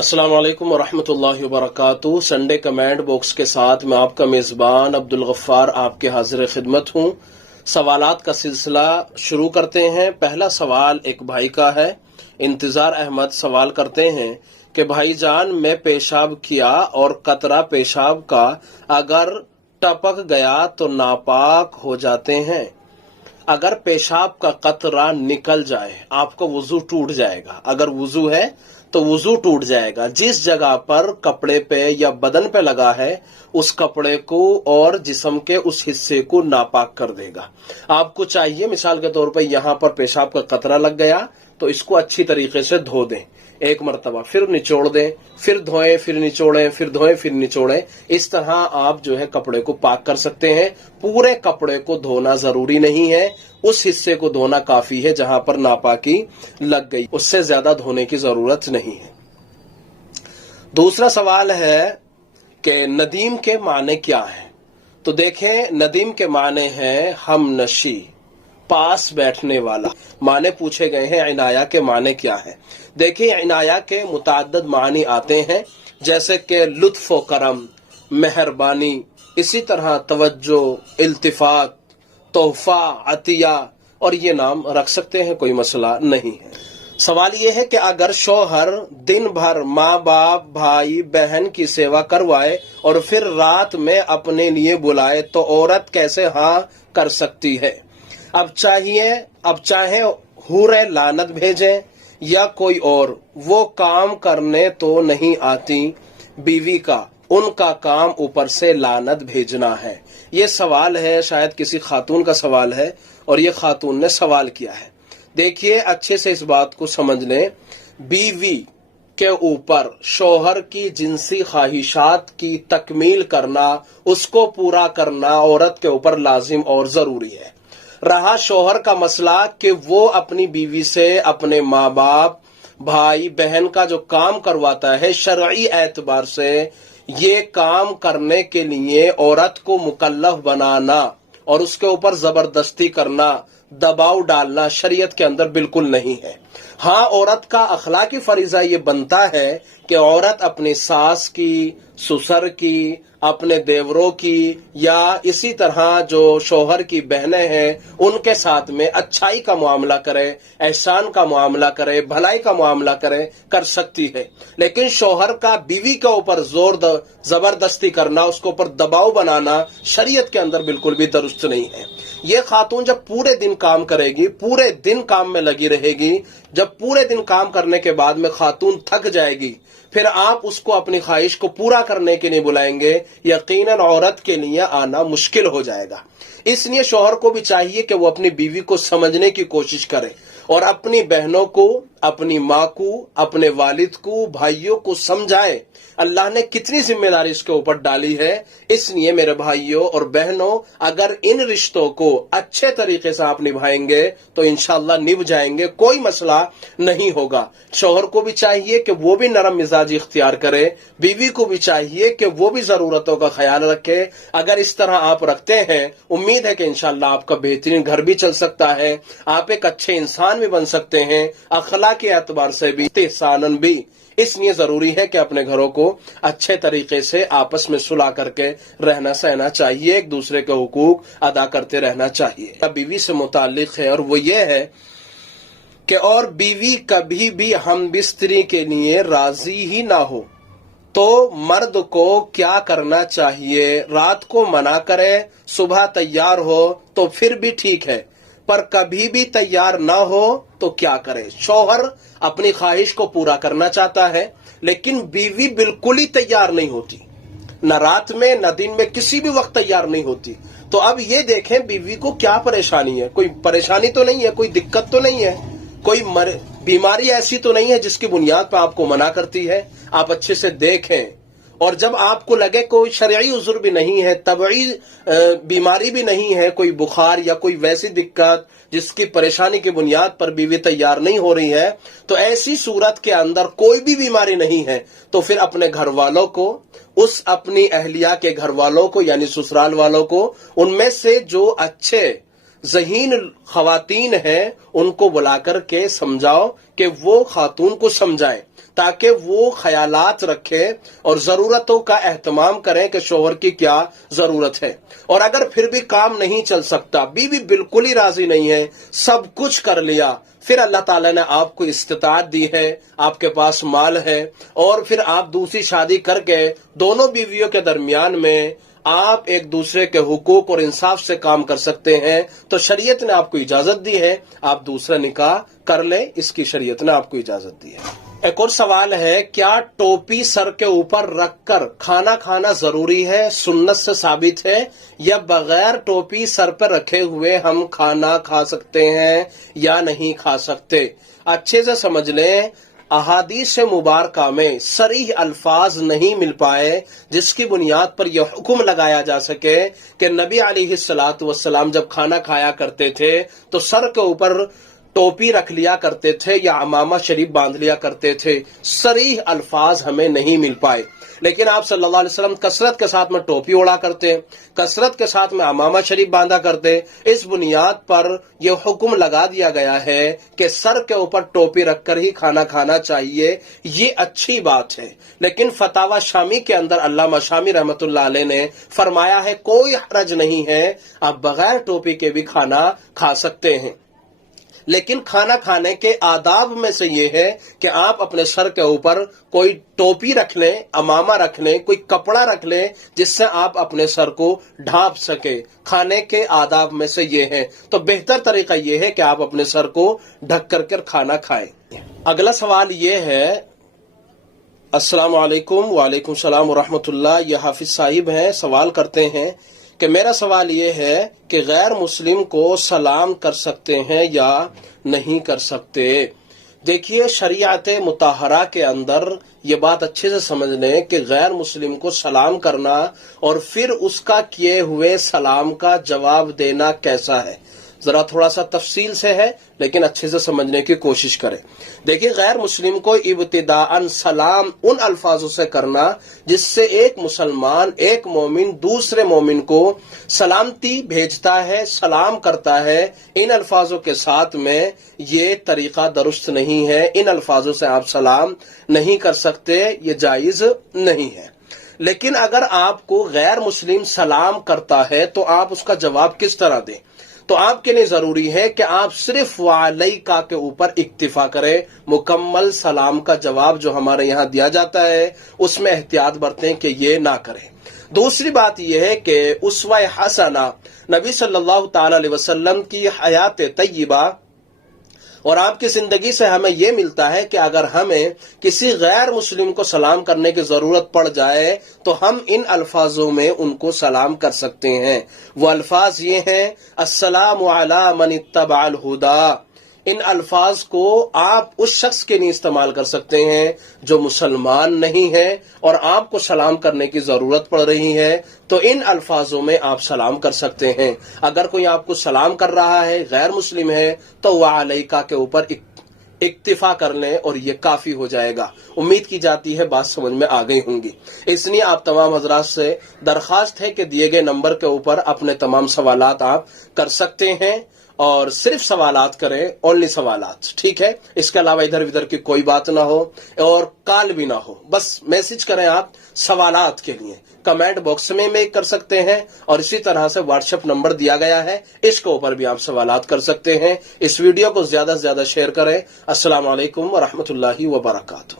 अस्सलाम वालेकुम वरहमतुल्लाहि वबरकातुहू। संडे कमेंट बॉक्स के साथ मैं आपका मेज़बान अब्दुल गफ्फार आपके हाजिर खिदमत हूँ। सवालात का सिलसिला शुरू करते हैं। पहला सवाल एक भाई का है। इंतजार अहमद सवाल करते हैं कि भाईजान, मैं पेशाब किया और कतरा पेशाब का अगर टपक गया तो नापाक हो जाते हैं। अगर पेशाब का कतरा निकल जाए आपका वुजू टूट जाएगा। अगर वुजू है तो वुजू टूट जाएगा। जिस जगह पर कपड़े पे या बदन पे लगा है उस कपड़े को और जिस्म के उस हिस्से को नापाक कर देगा। आपको चाहिए, मिसाल के तौर पर यहाँ पर पेशाब का कतरा लग गया तो इसको अच्छी तरीके से धो दें एक मरतबा, फिर निचोड़ दें, फिर धोएं, फिर निचोड़ें, फिर धोएं, फिर निचोड़ें। इस तरह आप जो है कपड़े को पाक कर सकते हैं। पूरे कपड़े को धोना जरूरी नहीं है, उस हिस्से को धोना काफी है जहां पर नापाकी लग गई, उससे ज्यादा धोने की जरूरत नहीं है। दूसरा सवाल है कि नदीम के माने क्या है। तो देखें, नदीम के माने हैं हम नशी, पास बैठने वाला। माने पूछे गए हैं, इनाया के माने क्या है। देखिए, इनाया के मुताद्दद मानी आते हैं, जैसे कि लुत्फ व करम, मेहरबानी, इसी तरह तवज्जो, इल्तिफात, तोहफा, अतिया, और ये नाम रख सकते हैं, कोई मसला नहीं है। सवाल ये है कि अगर शौहर दिन भर माँ बाप भाई बहन की सेवा करवाए और फिर रात में अपने लिए बुलाए तो औरत कैसे हाँ कर सकती है। अब चाहे हूरे लानत भेजें या कोई और, वो काम करने तो नहीं आती बीवी का, उनका काम ऊपर से लानत भेजना है। ये सवाल है, शायद किसी खातून का सवाल है और ये खातून ने सवाल किया है। देखिए, अच्छे से इस बात को समझ लें। बीवी के ऊपर शौहर की जिनसी ख्वाहिशात की तकमील करना, उसको पूरा करना औरत के ऊपर लाजिम और जरूरी है। रहा शौहर का मसला कि वो अपनी बीवी से अपने माँ बाप भाई बहन का जो काम करवाता है, शरई एतबार से ये काम करने के लिए औरत को मुकल्लफ बनाना और उसके ऊपर जबरदस्ती करना, दबाव डालना शरीयत के अंदर बिल्कुल नहीं है। हाँ, औरत का अखलाकी फरीजा ये बनता है कि औरत अपनी सास की, ससुर की, अपने देवरों की या इसी तरह जो शौहर की बहनें हैं उनके साथ में अच्छाई का मामला करे, एहसान का मामला करे, भलाई का मामला करे, कर सकती है। लेकिन शौहर का बीवी के ऊपर जोर जबरदस्ती करना, उसके ऊपर दबाव बनाना शरीयत के अंदर बिल्कुल भी दुरुस्त नहीं है। ये खातून जब पूरे दिन काम करेगी, पूरे दिन काम में लगी रहेगी, जब पूरे दिन काम करने के बाद में खातून थक जाएगी, फिर आप उसको अपनी ख्वाहिश को पूरा करने के लिए बुलाएंगे, यकीनन औरत के लिए आना मुश्किल हो जाएगा। इसलिए शौहर को भी चाहिए कि वो अपनी बीवी को समझने की कोशिश करे और अपनी बहनों को, अपनी माँ को, अपने वालिद को, भाइयों को समझाए अल्लाह ने कितनी जिम्मेदारी इसके ऊपर डाली है। इसलिए मेरे भाइयों और बहनों, अगर इन रिश्तों को अच्छे तरीके से आप निभाएंगे तो इंशाअल्लाह निभ जाएंगे, कोई मसला नहीं होगा। शौहर को भी चाहिए कि वो भी नरम मिजाजी इख्तियार करे, बीवी को भी चाहिए कि वो भी जरूरतों का ख्याल रखे। अगर इस तरह आप रखते हैं, उम्मीद है कि इंशाअल्लाह आपका बेहतरीन घर भी चल सकता है, आप एक अच्छे इंसान भी बन सकते हैं, अखलाक के एतबार से भी, एहसानन भी। इसलिए जरूरी है कि अपने घरों को अच्छे तरीके से आपस में सुलह करके रहना सहना चाहिए, एक दूसरे के हुकूक अदा करते रहना चाहिए। बीवी से मुताल्लिक है और वो ये है कि और बीवी कभी भी हम बिस्तरी के लिए राजी ही ना हो तो मर्द को क्या करना चाहिए। रात को मना करे, सुबह तैयार हो तो फिर भी ठीक है, पर कभी भी तैयार ना हो तो क्या करे। शौहर अपनी ख्वाहिश को पूरा करना चाहता है लेकिन बीवी बिल्कुल ही तैयार नहीं होती, न रात में न दिन में, किसी भी वक्त तैयार नहीं होती। तो अब ये देखें बीवी को क्या परेशानी है। कोई परेशानी तो नहीं है, कोई दिक्कत तो नहीं है, कोई बीमारी ऐसी तो नहीं है जिसकी बुनियाद पर आपको मना करती है। आप अच्छे से देखें और जब आपको लगे कोई शरई उज़्र भी नहीं है, तबई बीमारी भी नहीं है, कोई बुखार या कोई वैसी दिक्कत जिसकी परेशानी की बुनियाद पर बीवी तैयार नहीं हो रही है, तो ऐसी सूरत के अंदर कोई भी बीमारी नहीं है तो फिर अपने घर वालों को, उस अपनी अहलिया के घर वालों को यानी ससुराल वालों को, उनमें से जो अच्छे ذہین خواتین ہیں ان کو بلا کر کے سمجھاؤ کہ وہ خاتون کو سمجھائیں تاکہ وہ خیالات رکھیں اور ضرورتوں کا اہتمام کریں کہ شوہر کی کیا ضرورت ہے. اور اگر پھر بھی کام نہیں چل سکتا، بیوی بالکل ہی راضی نہیں ہے، سب کچھ کر لیا، پھر اللہ تعالیٰ نے آپ کو استطاعت دی ہے، آپ کے پاس مال ہے، اور پھر آپ دوسری شادی کر کے دونوں بیویوں کے درمیان میں آپ ایک دوسرے کے حقوق اور انصاف سے کام کر سکتے ہیں، تو شریعت نے آپ کو اجازت دی ہے آپ دوسرا نکاح کر لیں، اس کی شریعت نے آپ کو اجازت دی ہے. ایک اور سوال ہے، کیا ٹوپی سر کے اوپر رکھ کر کھانا کھانا ضروری ہے، سنت سے ثابت ہے، یا بغیر ٹوپی سر پر رکھے ہوئے ہم کھانا کھا سکتے ہیں یا نہیں کھا سکتے؟ اچھے سے سمجھ لیں، احادیث مبارکہ میں صریح الفاظ نہیں مل پائے جس کی بنیاد پر یہ حکم لگایا جا سکے کہ نبی علیہ الصلوۃ والسلام جب کھانا کھایا کرتے تھے تو سر کے اوپر ٹوپی رکھ لیا کرتے تھے یا عمامہ شریف باندھ لیا کرتے تھے. صریح الفاظ ہمیں نہیں مل پائے، لیکن آپ صلی اللہ علیہ وسلم کثرت کے ساتھ میں ٹوپی اڑا کرتے، کثرت کے ساتھ میں عمامہ شریف باندھا کرتے. اس بنیاد پر یہ حکم لگا دیا گیا ہے کہ سر کے اوپر ٹوپی رکھ کر ہی کھانا کھانا چاہیے. یہ اچھی بات ہے، لیکن فتاوی شامی کے اندر علامہ شامی رحمۃ اللہ علیہ نے فرمایا ہے کوئی حرج نہیں ہے، آپ بغیر ٹوپی کے بھی کھانا کھا سکتے ہیں. لیکن کھانا کھانے کے آداب میں سے یہ ہے کہ آپ اپنے سر کے اوپر کوئی ٹوپی رکھ لیں، عمامہ رکھ لیں، کوئی کپڑا رکھ لیں جس سے آپ اپنے سر کو ڈھانپ سکیں. کھانے کے آداب میں سے یہ ہے، تو بہتر طریقہ یہ ہے کہ آپ اپنے سر کو ڈھک کر کھانا کھائیں. اگلا سوال یہ ہے، السلام علیکم. وعلیکم السلام ورحمۃ اللہ. یہ حافظ صاحب ہیں، سوال کرتے ہیں کہ میرا سوال یہ ہے کہ غیر مسلم کو سلام کر سکتے ہیں یا نہیں کر سکتے؟ دیکھیے، شریعت مطہرہ کے اندر یہ بات اچھے سے سمجھ لیں کہ غیر مسلم کو سلام کرنا اور پھر اس کا کیے ہوئے سلام کا جواب دینا کیسا ہے، ذرا تھوڑا سا تفصیل سے ہے لیکن اچھے سے سمجھنے کی کوشش کریں. دیکھیے، غیر مسلم کو ابتداءً سلام ان الفاظوں سے کرنا جس سے ایک مسلمان، ایک مومن دوسرے مومن کو سلامتی بھیجتا ہے، سلام کرتا ہے، ان الفاظوں کے ساتھ میں یہ طریقہ درست نہیں ہے. ان الفاظوں سے آپ سلام نہیں کر سکتے، یہ جائز نہیں ہے. لیکن اگر آپ کو غیر مسلم سلام کرتا ہے تو آپ اس کا جواب کس طرح دیں؟ تو آپ کے لیے ضروری ہے کہ آپ صرف وعلیکا کے اوپر اکتفا کریں. مکمل سلام کا جواب جو ہمارے یہاں دیا جاتا ہے اس میں احتیاط برتیں کہ یہ نہ کریں. دوسری بات یہ ہے کہ اسوہ حسنہ نبی صلی اللہ تعالی علیہ وسلم کی حیات طیبہ اور آپ کی زندگی سے ہمیں یہ ملتا ہے کہ اگر ہمیں کسی غیر مسلم کو سلام کرنے کی ضرورت پڑ جائے تو ہم ان الفاظوں میں ان کو سلام کر سکتے ہیں. وہ الفاظ یہ ہیں، السلام علی من اتبع الہدی. ان الفاظ کو آپ اس شخص کے لیے استعمال کر سکتے ہیں جو مسلمان نہیں ہے اور آپ کو سلام کرنے کی ضرورت پڑ رہی ہے، تو ان الفاظوں میں آپ سلام کر سکتے ہیں. اگر کوئی آپ کو سلام کر رہا ہے، غیر مسلم ہے، تو وعلیکا کے اوپر اکتفا کر لیں اور یہ کافی ہو جائے گا. امید کی جاتی ہے بات سمجھ میں آ گئی ہوں گی. اس لیے آپ تمام حضرات سے درخواست ہے کہ دیے گئے نمبر کے اوپر اپنے تمام سوالات آپ کر سکتے ہیں، اور صرف سوالات کریں، اونلی سوالات، ٹھیک ہے؟ اس کے علاوہ ادھر ادھر کی کوئی بات نہ ہو اور کال بھی نہ ہو. بس میسج کریں آپ سوالات کے لیے، کمنٹ باکس میں کر سکتے ہیں، اور اسی طرح سے واٹس ایپ نمبر دیا گیا ہے، اس کے اوپر بھی آپ سوالات کر سکتے ہیں. اس ویڈیو کو زیادہ سے زیادہ شیئر کریں. السلام علیکم ورحمۃ اللہ وبرکاتہ.